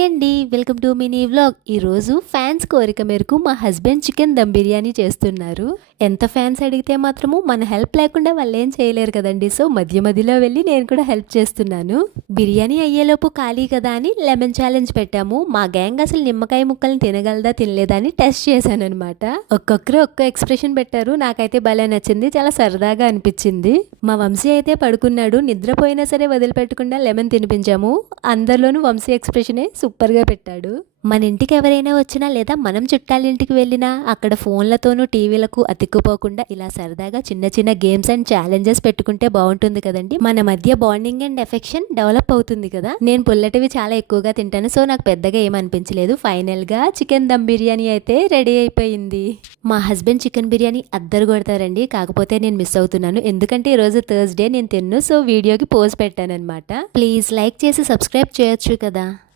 Hi అండి, welcome to mini vlog. ఈరోజు fans కోరిక మేరకు మా హస్బెండ్ చికెన్ దమ్ బిర్యానీ చేస్తున్నారు. ఎంత ఫ్యాన్స్ అడిగితే మాత్రము మన హెల్ప్ లేకుండా వాళ్ళు ఏం చేయలేరు కదండి. సో మధ్య మధ్యలో వెళ్ళి నేను కూడా హెల్ప్ చేస్తున్నాను. బిర్యానీ అయ్యేలోపు ఖాళీ కదా అని లెమన్ ఛాలెంజ్ పెట్టాము. మా గ్యాంగ్ అసలు నిమ్మకాయ ముక్కల్ని తినగలదా తినలేదా అని టెస్ట్ చేశాను అనమాట. ఒక్కొక్కరు ఒక్క ఎక్స్ప్రెషన్ పెట్టారు. నాకైతే భలే నచ్చింది, చాలా సరదాగా అనిపించింది. మా వంశీ అయితే పడుకున్నాడు. నిద్రపోయినా సరే వదిలిపెట్టకుండా లెమన్ తినిపించాము. అందరిలోనూ వంశీ ఎక్స్ప్రెషనే సూపర్గా పెట్టాడు. మన ఇంటికి ఎవరైనా వచ్చినా లేదా మనం చుట్టాలింటికి వెళ్ళినా అక్కడ ఫోన్లతోనూ టీవీలకు అతిక్కుపోకుండా ఇలా సరదాగా చిన్న చిన్న గేమ్స్ అండ్ ఛాలెంజెస్ పెట్టుకుంటే బాగుంటుంది కదండి. మన మధ్య బాండింగ్ అండ్ ఎఫెక్షన్ డెవలప్ అవుతుంది కదా. నేను పుల్లటివి చాలా ఎక్కువగా తింటాను, సో నాకు పెద్దగా ఏమనిపించలేదు. ఫైనల్ గా చికెన్ దమ్ బిర్యానీ అయితే రెడీ అయిపోయింది. మా హస్బెండ్ చికెన్ బిర్యానీ అద్దరు కొడతారండి. కాకపోతే నేను మిస్ అవుతున్నాను, ఎందుకంటే ఈరోజు థర్స్డే నేను తిన్ను. సో వీడియోకి పోజ్ పెట్టాను అనమాట. ప్లీజ్ లైక్ చేసి సబ్స్క్రైబ్ చేయొచ్చు కదా.